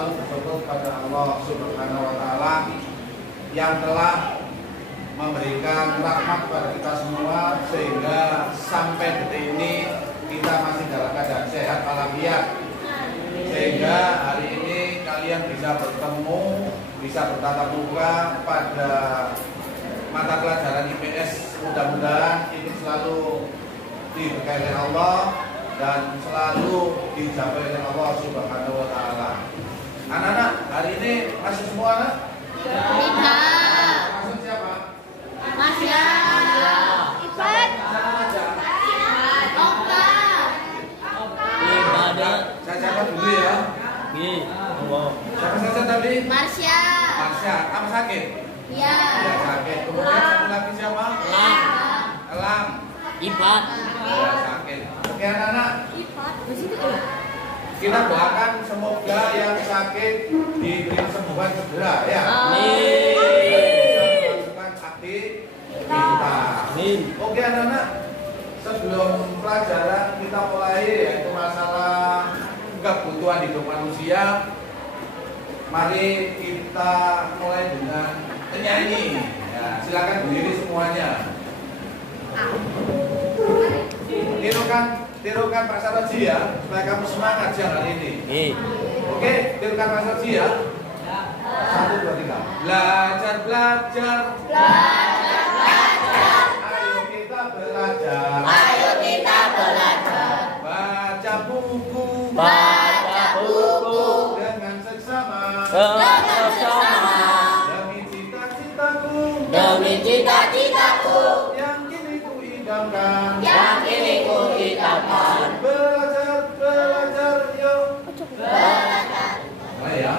selalu bersyukur kepada Allah Subhanahu wa Ta'ala yang telah memberikan rahmat kepada kita semua sehingga sampai detik ini kita masih dalam keadaan sehat walafiat, sehingga hari ini kalian bisa bertemu, bisa bertatap muka pada mata pelajaran IPS. Mudah-mudahan ini selalu diberkahi oleh Allah dan selalu dijaga oleh Allah Subhanahu wa Ta'ala. Anak-anak, hari ini masih semua anak? Tidak. Masuk siapa? Masya. Ibat. Siapa aja? Oka. Saya catat dulu ya. Siapa saja tadi? Marsya. Marsya. Kamu sakit? Iya. Ya, sakit. Kemudian satu lagi siapa? Elang. Ibat. Ya, sakit. Oke anak-anak, Ibat. kita doakan semoga yang sakit diberi kesembuhan segera ya. Amin. Melakukan aktivitas. Amin. Oke anak-anak, sebelum pelajaran kita mulai yaitu masalah kebutuhan hidup manusia, mari kita mulai dengan penyanyi. Ya, silakan berdiri semuanya. Tirukan Pak Saroji ya, supaya kamu semangat siang hari ini. Oke, tirukan Pak Saroji ya. 1, 2, 3. Belajar, belajar. Belajar, belajar. Ayo kita belajar. Ayo kita belajar. Baca buku. Baca buku. Dengan seksama. Dengan seksama. Demi cita-citaku. Demi cita-citaku. Yang kini ku idamkan. Yang kini ku idamkan. Belajar, belajar, yuk. Belajar. Mulai ya.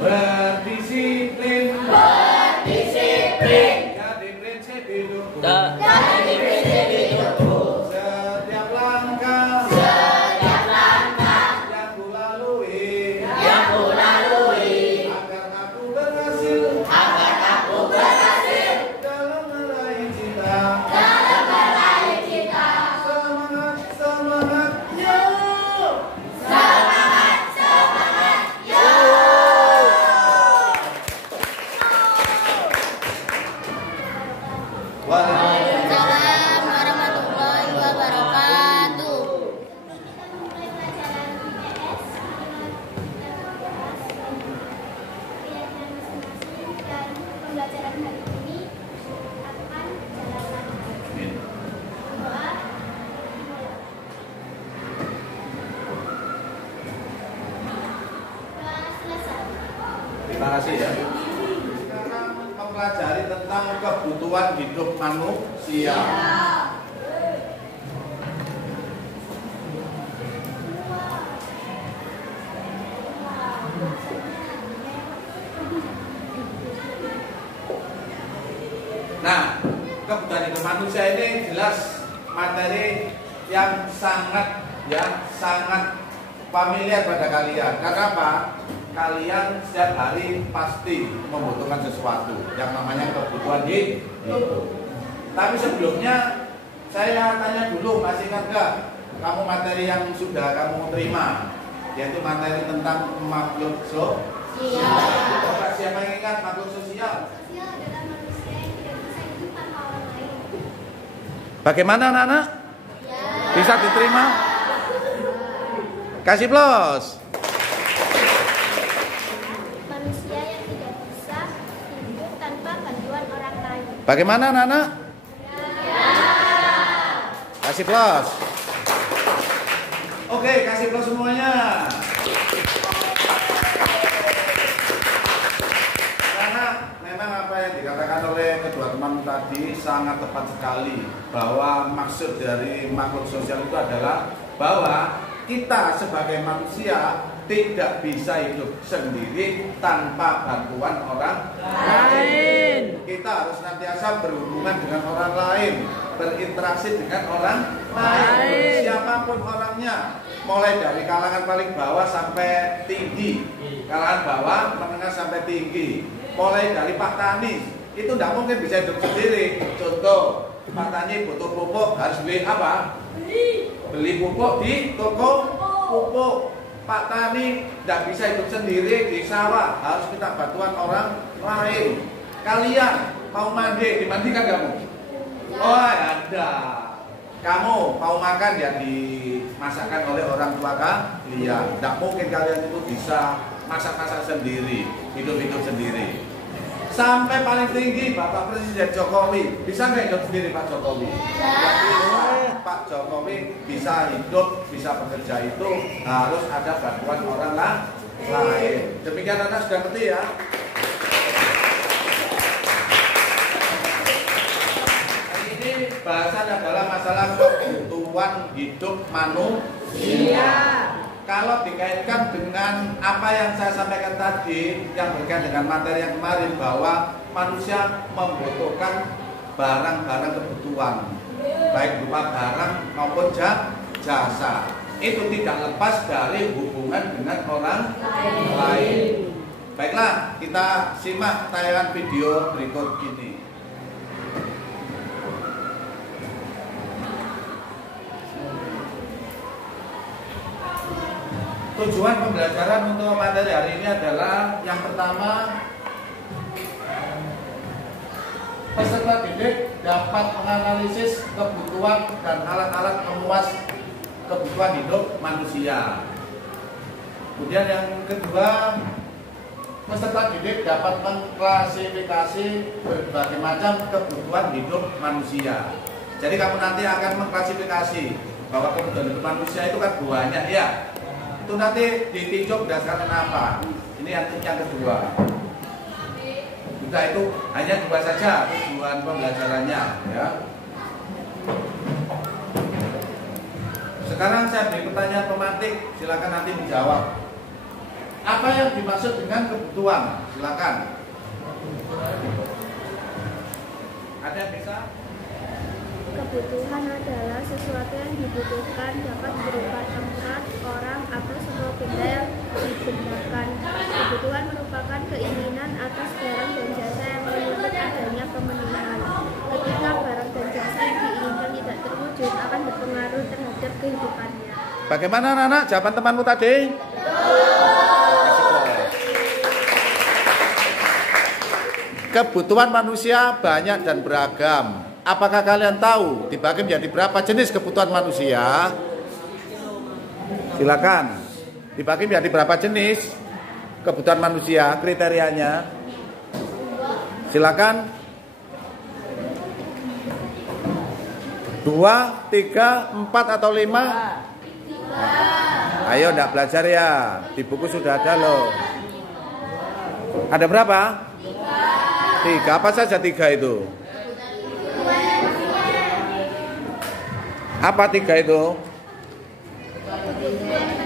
Berdisiplin. Berdisiplin. Jadi prinsip hidupku. Jadi prinsip hidupku. Setiap langkah Setiap langkah yang ku lalui, yang ku lalui, agar aku berhasil agar aku berhasil dalam meraih cita. dalam meraih cita. Semangat, semangat, yuk. Semangat, semangat, yo! Waalaikumsalam warahmatullahi wabarakatuh. Pembelajaran hari ini akan jalankan doa selesai. Terima kasih ya. Sekarang mempelajari tentang kebutuhan hidup manusia. Nah, kebutuhan hidup manusia ini jelas materi yang sangat familiar pada kalian. Karena apa? Kalian setiap hari pasti membutuhkan sesuatu yang namanya kebutuhan hidup. Tapi sebelumnya saya tanya dulu, masih ingat gak kamu materi yang sudah kamu terima, yaitu materi tentang makhluk sosial. Coba siapa yang ingat makhluk sosial? Sosial adalah manusia yang tidak bisa hidup tanpa orang lain. Bagaimana anak-anak? Bisa diterima? Kasih plus. Manusia yang tidak bisa hidup tanpa bantuan orang lain. Bagaimana anak-anak? Kasih plus. Oke, kasih plus semuanya. Karena memang apa yang dikatakan oleh kedua teman tadi sangat tepat sekali, bahwa maksud dari makhluk sosial itu adalah bahwa kita sebagai manusia tidak bisa hidup sendiri tanpa bantuan orang lain. Kita harus senantiasa berhubungan dengan orang lain, berinteraksi dengan orang lain, siapapun orangnya, mulai dari kalangan paling bawah sampai tinggi, kalangan bawah, menengah sampai tinggi, mulai dari Pak Tani, itu tidak mungkin bisa hidup sendiri. Contoh, Pak Tani butuh pupuk, harus beli apa? Beli pupuk di toko pupuk. Pak Tani tidak bisa hidup sendiri di sawah, harus minta bantuan orang lain. Kalian mau mandi, dimandikan kamu? Oh ada. Kamu mau makan ya dimasakkan oleh orang tua kalian. Tidak mungkin kalian itu bisa masak-masak sendiri, hidup-hidup sendiri. Sampai paling tinggi Bapak Presiden Jokowi, bisa nggak hidup sendiri Pak Jokowi? Pak Jokowi bisa hidup, bisa bekerja itu harus ada bantuan orang lain. Demikian anak sudah ngerti ya? Bahasan adalah masalah kebutuhan hidup manusia. Kalau dikaitkan dengan apa yang saya sampaikan tadi, yang berkaitan dengan materi yang kemarin, bahwa manusia membutuhkan barang-barang kebutuhan, baik berupa barang maupun jasa. Itu tidak lepas dari hubungan dengan orang lain. Baiklah, kita simak tayangan video berikut ini. Tujuan pembelajaran untuk materi hari ini adalah yang pertama, peserta didik dapat menganalisis kebutuhan dan alat-alat pemuas kebutuhan hidup manusia. Kemudian yang kedua, peserta didik dapat mengklasifikasi berbagai macam kebutuhan hidup manusia. Jadi kamu nanti akan mengklasifikasi bahwa kebutuhan hidup manusia itu kan banyak ya. Itu nanti ditinjau berdasarkan apa? Ini yang kedua. Sudah, itu hanya dua saja tujuan pembelajarannya ya. Sekarang saya beri pertanyaan pematik, silakan nanti menjawab. Apa yang dimaksud dengan kebutuhan? Silakan. Ada yang bisa? Kebutuhan adalah sesuatu yang dibutuhkan, dapat berupa tempat, orang, atau semua benda yang digunakan. Kebutuhan merupakan keinginan atas barang dan jasa yang menuntut adanya pemenuhan. Ketika barang dan jasa yang diinginkan tidak terwujud, akan berpengaruh terhadap kehidupannya. Bagaimana anak-anak? Jawaban temanmu tadi? Kebutuhan manusia banyak dan beragam. Apakah kalian tahu dibagi menjadi berapa jenis kebutuhan manusia? Silakan. Dibagi menjadi berapa jenis kebutuhan manusia? Kriterianya? Silakan. 2, 3, 4 atau 5? Ayo ndak belajar ya. Di buku sudah ada loh. Ada berapa? 3. Apa saja 3 itu? Apa 3 itu?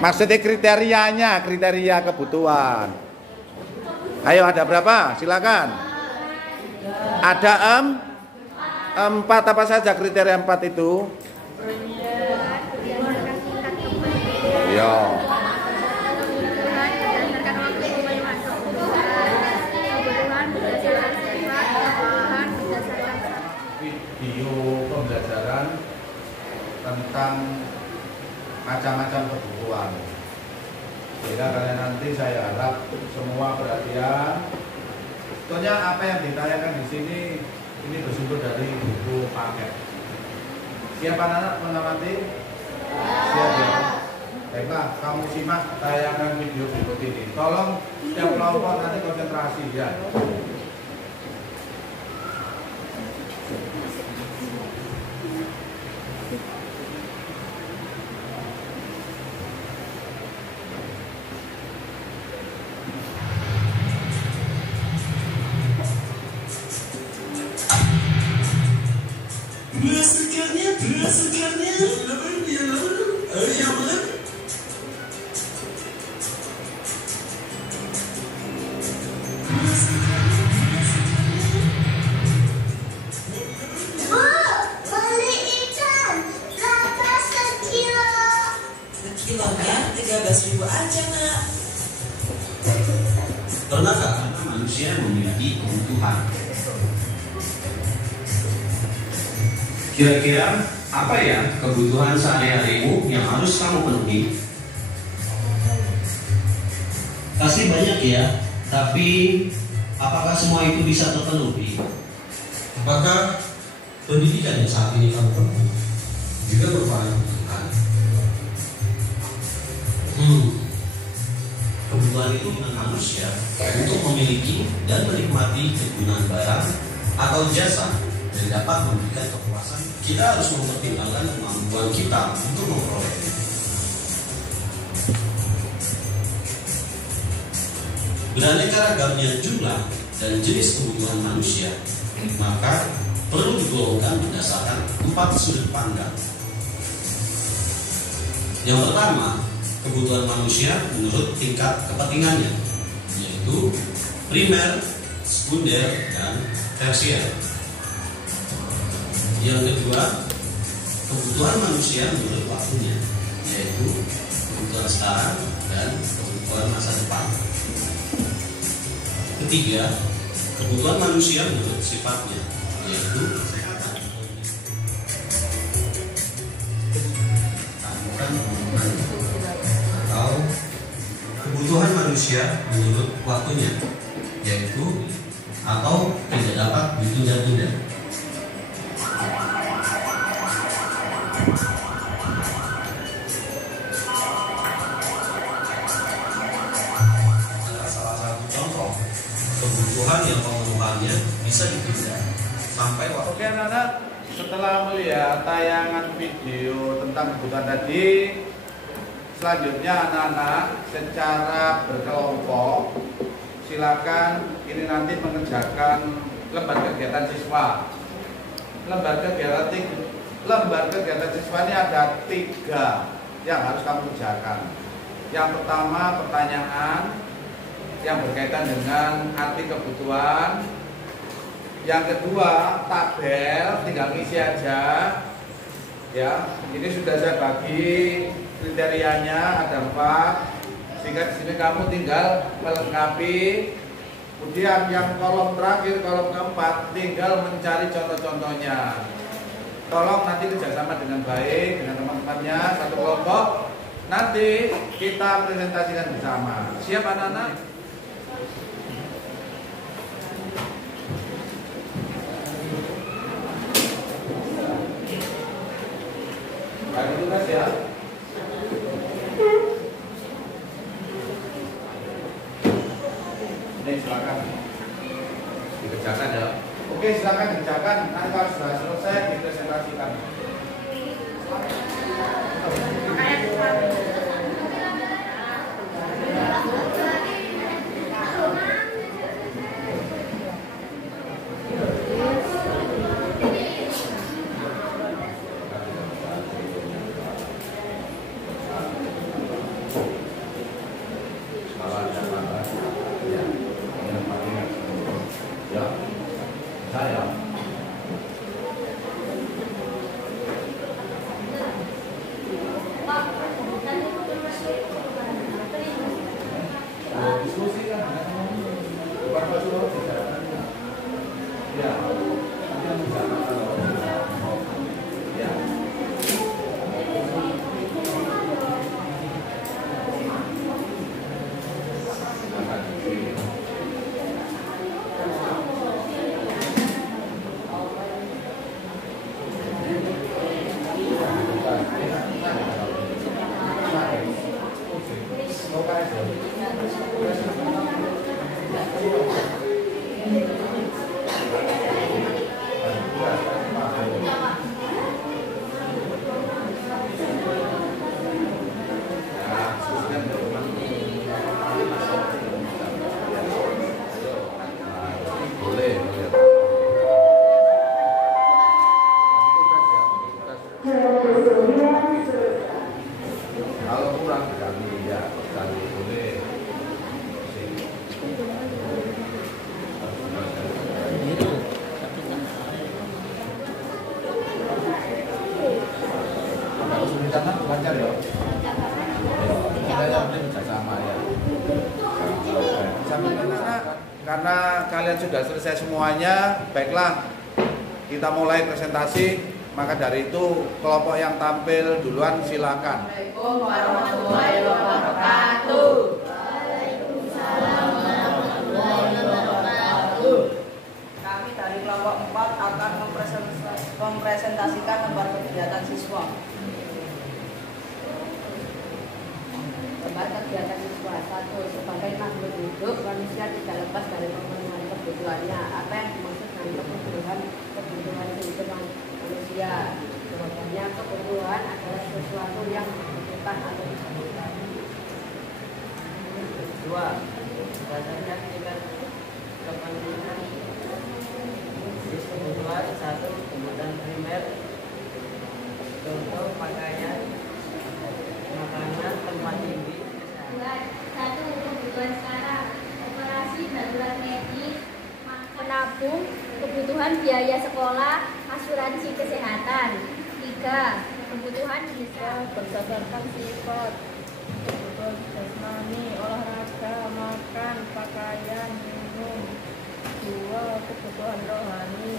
Maksudnya kriteria kebutuhan. Ayo, ada berapa? Silakan. Ada 4. Apa saja kriteria 4 itu? Iya. Video pembelajaran tentang macam-macam kebutuhan. Sehingga kalian nanti saya harap semua perhatian. Sebetulnya apa yang ditanyakan di sini ini bersumber dari buku paket. Siap anak-anak mengamati? Siap ya. Baiklah, kamu simak tayangan video berikut ini. Tolong setiap kelompok nanti konsentrasi ya. Berdasarkannya, beli ikan berapa sekilo? sekilonya 13.000 aja, Nak. Karena manusia memiliki kebutuhan. Kira-kira apa ya kebutuhan sehari-harimu yang harus kamu penuhi? Pasti banyak ya, tapi apakah semua itu bisa terpenuhi? Apakah pendidikan yang saat ini kamu tempuh juga merupakan kebutuhan? Kebutuhan itu dengan manusia untuk memiliki dan menikmati kegunaan barang atau jasa dan dapat memberikan kepuasan. Kita harus mempertimbangkan kemampuan kita untuk memperolehnya. Beraneka ragamnya jumlah dan jenis kebutuhan manusia, maka perlu digolongkan berdasarkan 4 sudut pandang. Yang pertama, kebutuhan manusia menurut tingkat kepentingannya, yaitu primer, sekunder, dan tersier. Yang kedua, kebutuhan manusia menurut waktunya, yaitu kebutuhan sekarang dan kebutuhan masa depan. Ketiga, kebutuhan manusia menurut sifatnya, yaitu kesehatan atau kebutuhan manusia menurut waktunya, yaitu atau tidak dapat ditunda-tunda. Salah satu contoh kebutuhan yang pemenuhannya bisa ditunda sampai waktu. Oke anak-anak, setelah melihat tayangan video tentang kebutuhan tadi, selanjutnya anak-anak secara berkelompok silakan ini nanti mengerjakan lembar kegiatan siswa. Lembar kegiatan siswa ini ada 3 yang harus kamu kerjakan. Yang pertama, pertanyaan yang berkaitan dengan arti kebutuhan. Yang kedua, tabel, tinggal ngisi aja. Ya, ini sudah saya bagi kriterianya ada 4. Sehingga di sini kamu tinggal melengkapi. Kemudian yang kolom terakhir, kolom keempat, tinggal mencari contoh-contohnya. Tolong nanti kerjasama dengan baik dengan teman-temannya satu kelompok. Nanti kita presentasikan bersama. Siap anak-anak? Bagi tugas ya. Ini silakan dikerjakan ya. Oke, silakan dikerjakan. Nanti kalau sudah selesai dipresentasikan. Karena kalian sudah selesai semuanya, baiklah kita mulai presentasi. Maka dari itu kelompok yang tampil duluan silakan. Assalamualaikum warahmatullahi wabarakatuh. manusia. Sebenarnya kebutuhan adalah sesuatu yang dibutuhkan atau diperlukan. Dua, dasarnya tingkat kepentingan. Kebutuhan satu, kebutuhan primer, contoh pakaian, makanan, tempat tinggi. Satu, kebutuhan sekarang, operasi darurat medis, menabung, kebutuhan biaya sekolah, asuransi kesehatan. Tiga, kebutuhan bisa berdasarkan sifat, kebutuhan jasmani, olahraga, makan, pakaian, minum. Dua, kebutuhan rohani,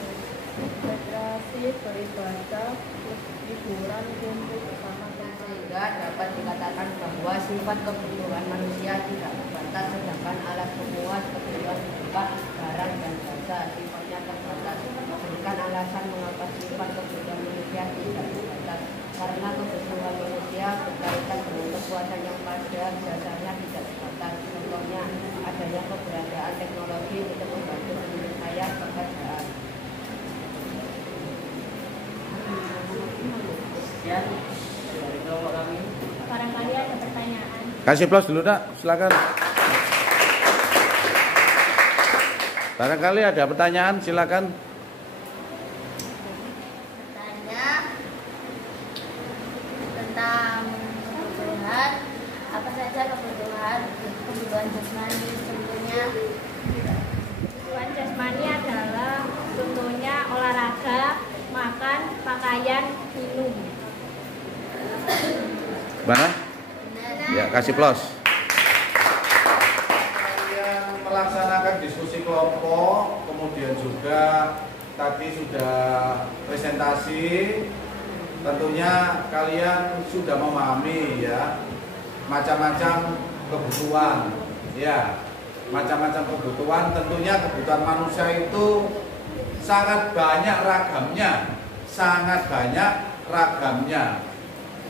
rekreasi, beribadah, hiburan, kumpul bersama teman. Sehingga dapat dikatakan bahwa sifat kebutuhan manusia tidak terbatas, sedangkan alat memuat kebutuhan berupa barang dan jasa sifatnya terbatas. Berikan alasan mengapa sifat kebutuhan manusia tidak terbatas, karena kebutuhan manusia berkaitan dengan kekuatan yang pada dasarnya tidak terbatas. Contohnya adanya keberadaan teknologi untuk membantu penyelesaian pekerjaan. Sekian dari kelompok kami. Barangkali ada pertanyaan. Kasih plus dulu nak, silakan. Barangkali ada pertanyaan, silakan. Bertanya tentang kebutuhan, apa saja kebutuhan jasmani. Kebutuhan jasmani adalah contohnya olahraga, makan, pakaian, minum. Mana? Ya, kasih plus. Yang melaksanakan diskusi kelompok, kemudian juga tadi sudah presentasi. Tentunya kalian sudah memahami ya macam-macam kebutuhan. Ya, macam-macam kebutuhan. Tentunya kebutuhan manusia itu sangat banyak ragamnya, sangat banyak ragamnya.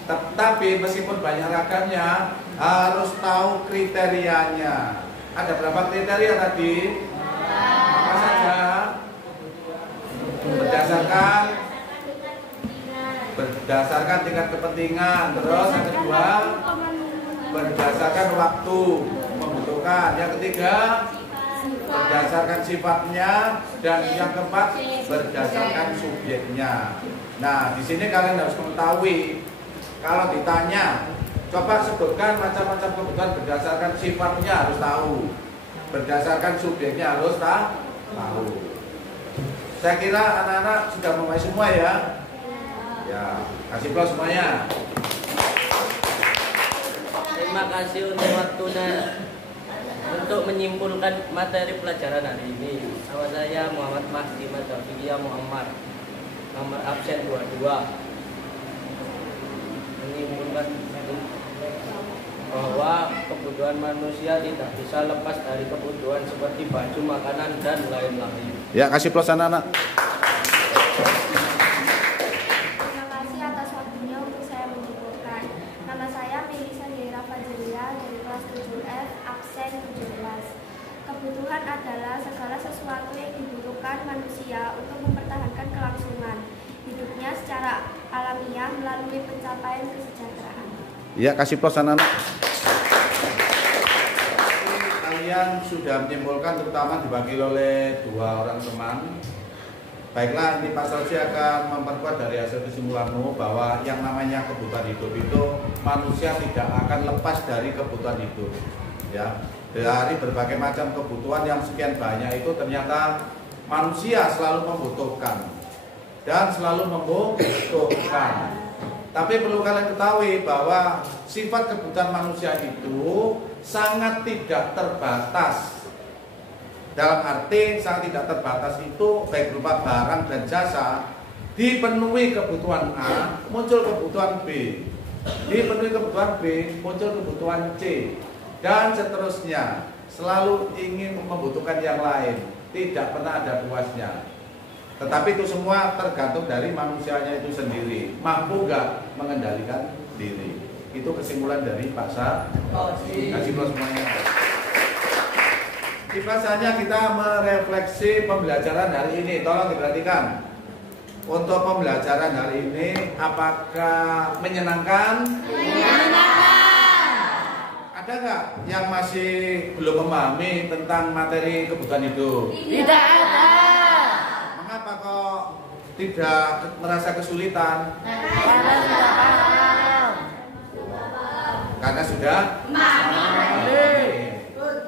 Tetapi meskipun banyak ragamnya, harus tahu kriterianya. Ada berapa kriteria tadi? Apa saja? Berdasarkan tingkat kepentingan. Terus yang kedua, berdasarkan waktu membutuhkan. Yang ketiga, berdasarkan sifatnya. Dan yang keempat, berdasarkan subjeknya. Nah, di sini kalian harus mengetahui. Kalau ditanya, coba sebutkan macam-macam kebutuhan berdasarkan sifatnya, harus tahu. Berdasarkan subjeknya harus tahu. Saya kira anak-anak sudah memahami semua ya. Ya, kasih plus semuanya. Terima kasih untuk waktunya untuk menyimpulkan materi pelajaran hari ini. Nama saya Muhammad Mahdi Madhafiya Muhammad, nomor absen 22. Menyimpulkan bahwa kebutuhan manusia tidak bisa lepas dari kebutuhan seperti baju, makanan, dan lain-lain. Ya, kasih plus anak-anak. Terima kasih atas waktunya untuk saya menyimpulkan. Nama saya Melisa Dera Fajelia dari kelas 7F, absen 17. Kebutuhan adalah segala sesuatu yang dibutuhkan manusia untuk mempertahankan kelangsungan hidupnya secara alamiah melalui pencapaian kesejahteraan. Ya, kasih plus anak-anak. Kalian sudah menyimpulkan, terutama dibagi oleh dua orang teman. Baiklah, ini Pak Sarji akan memperkuat dari hasil kesimpulanmu bahwa yang namanya kebutuhan hidup itu manusia tidak akan lepas dari kebutuhan hidup. Ya, dari berbagai macam kebutuhan yang sekian banyak itu ternyata manusia selalu membutuhkan dan selalu membutuhkan. Tapi perlu kalian ketahui bahwa sifat kebutuhan manusia itu sangat tidak terbatas. Dalam arti sangat tidak terbatas itu baik berupa barang dan jasa. Dipenuhi kebutuhan A, muncul kebutuhan B. Dipenuhi kebutuhan B, muncul kebutuhan C. Dan seterusnya. Selalu ingin membutuhkan yang lain. Tidak pernah ada puasnya. Tetapi itu semua tergantung dari manusianya itu sendiri. Mampu gak mengendalikan diri. Itu kesimpulan dari Pak Sarji. Kasih plus semuanya. Bahasanya kita merefleksi pembelajaran hari ini. Tolong diperhatikan. Untuk pembelajaran hari ini apakah menyenangkan? Menyenangkan. Ada nggak yang masih belum memahami tentang materi kebutuhan hidup? Tidak ada. Mengapa kok tidak merasa kesulitan? Karena sudah paham. Karena sudah memahami.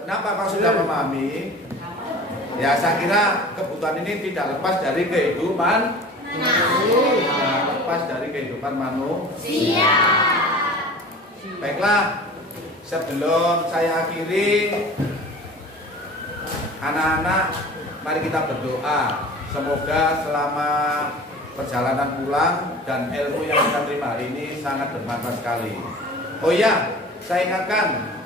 Kenapa kok sudah memahami? Ya saya kira kebutuhan ini tidak lepas dari kehidupan, lepas dari kehidupan manusia. Baiklah, sebelum saya akhiri, anak-anak, mari kita berdoa. Semoga selama perjalanan pulang dan ilmu yang kita terima hari ini sangat bermanfaat sekali. Oh iya, saya ingatkan,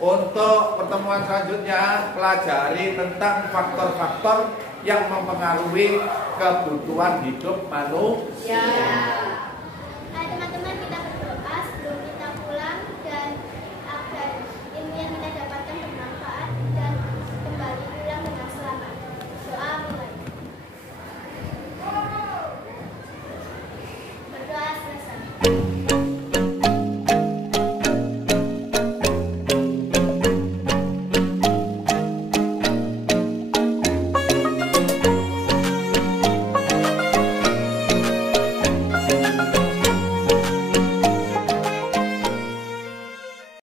untuk pertemuan selanjutnya pelajari tentang faktor-faktor yang mempengaruhi kebutuhan hidup manusia.